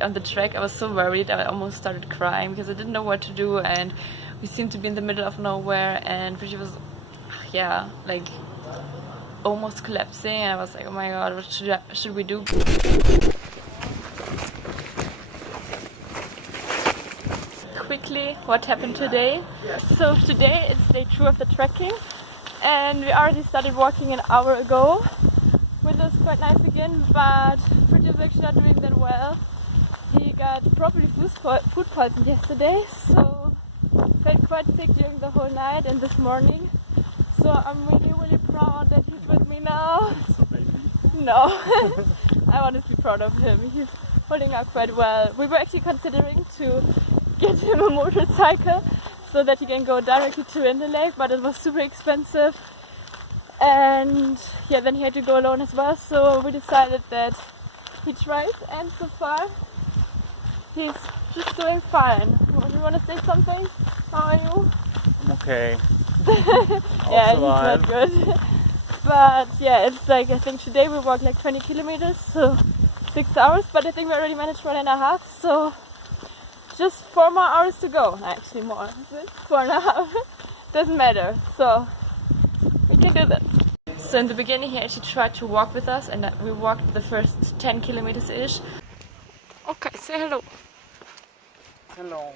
On the track I was so worried, I almost started crying because I didn't know what to do, and we seemed to be in the middle of nowhere, and Fridtjov was, yeah, like almost collapsing, and I was like, oh my god, what should we do? Quickly, what happened today? So today it's day 2 of the trekking, and we already started walking an hour ago, which was quite nice again, but Fridtjov was actually not doing that well. He got probably food poisoning yesterday, so felt quite sick during the whole night and this morning. So I'm really proud that he's with me now. No, I'm honestly proud of him. He's holding up quite well. We were actually considering to get him a motorcycle so that he can go directly to Inle, but it was super expensive. And yeah, then he had to go alone as well. So we decided that he tries, and so far he's just doing fine. You want to say something? How are you? I'm okay. Yeah, he's not good. But yeah, it's like, I think today we walked like 20 kilometers, so 6 hours, but I think we already managed 1.5, so just 4 more hours to go. Actually more, 4.5. Doesn't matter, so we can do this. So in the beginning he actually tried to walk with us, and we walked the first 10 kilometers ish. Okay, say hello. Hello.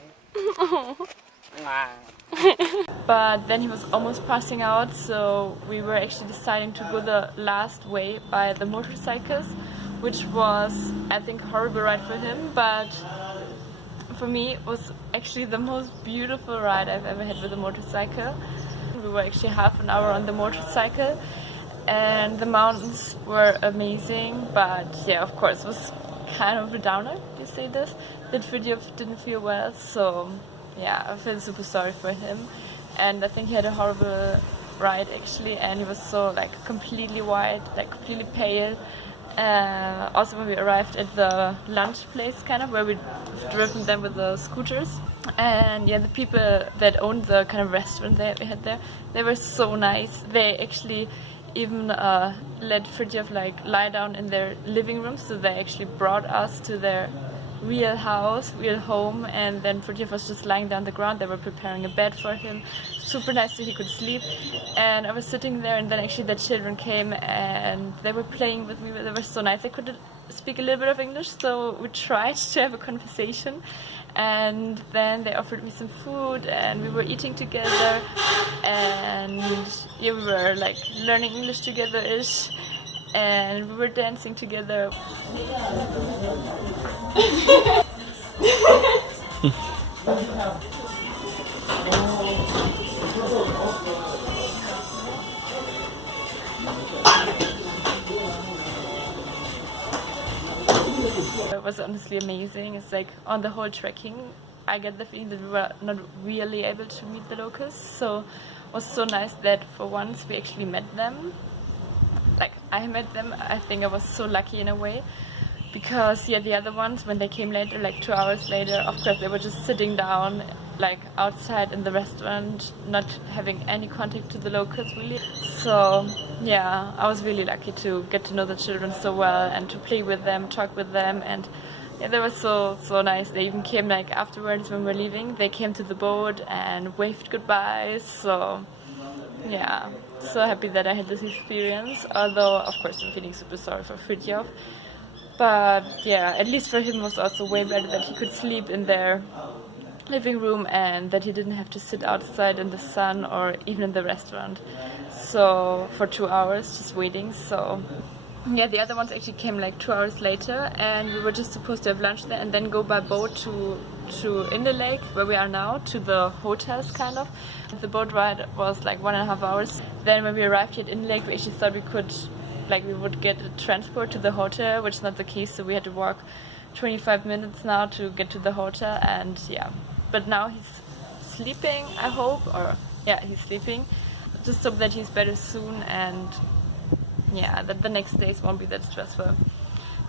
But then he was almost passing out, so we were actually deciding to go the last way by the motorcycles, which was, I think, a horrible ride for him, but for me it was actually the most beautiful ride I've ever had with a motorcycle. We were actually half an hour on the motorcycle, and the mountains were amazing, but yeah, of course it was kind of a downer, you say this, that Fridtjov didn't feel well, so yeah, I feel super sorry for him, and I think he had a horrible ride actually, and he was so like completely white, like completely pale. Also when we arrived at the lunch place, kind of, where we'd driven them with the scooters, and yeah, the people that owned the kind of restaurant that we had there, they were so nice. They actually even let Fridtjov like lie down in their living room, so they actually brought us to their real house, real home, and then Fridtjov was just lying down on the ground. They were preparing a bed for him, super nice so he could sleep, and I was sitting there, and then actually the children came and they were playing with me. They were so nice. They could speak a little bit of English, so we tried to have a conversation, and then they offered me some food and we were eating together, and yeah, we were like learning English together-ish, and we were dancing together. It was honestly amazing. It's like on the whole trekking, I get the feeling that we were not really able to meet the locals, so it was so nice that for once we actually met them. Like, I met them. I think I was so lucky in a way, because yeah, the other ones, when they came later, like 2 hours later, of course they were just sitting down like outside in the restaurant, not having any contact to the locals really. So yeah, I was really lucky to get to know the children so well and to play with them, talk with them, and yeah, they were so nice. They even came like afterwards when we were leaving, they came to the boat and waved goodbyes. So yeah, so happy that I had this experience, although of course I'm feeling super sorry for Fridtjov. But yeah, at least for him it was also way better that he could sleep in their living room and that he didn't have to sit outside in the sun or even in the restaurant, so for 2 hours just waiting. So yeah, the other ones actually came like 2 hours later, and we were just supposed to have lunch there and then go by boat to Inle, where we are now, to the hotels kind of. The boat ride was like 1.5 hours. Then when we arrived here at Inle, we actually thought we would get a transport to the hotel, which is not the case, so we had to walk 25 minutes now to get to the hotel. And yeah, but now he's sleeping, I hope, or yeah, he's sleeping. Just hope that he's better soon, and yeah, that the next days won't be that stressful,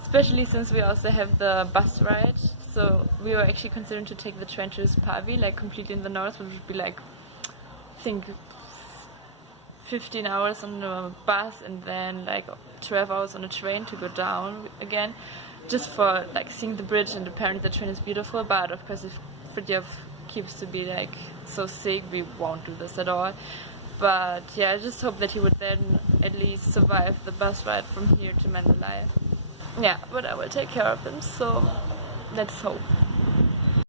especially since we also have the bus ride. So we were actually considering to take the train to Spavi, like completely in the north, which would be like, I think 15 hours on a bus and then like 12 hours on a train to go down again. just for like seeing the bridge, and apparently the train is beautiful. But of course, if Fridtjov keeps to be like so sick, we won't do this at all. But yeah, I just hope that he would then at least survive the bus ride from here to Mandalay. Yeah, but I will take care of him, so let's hope.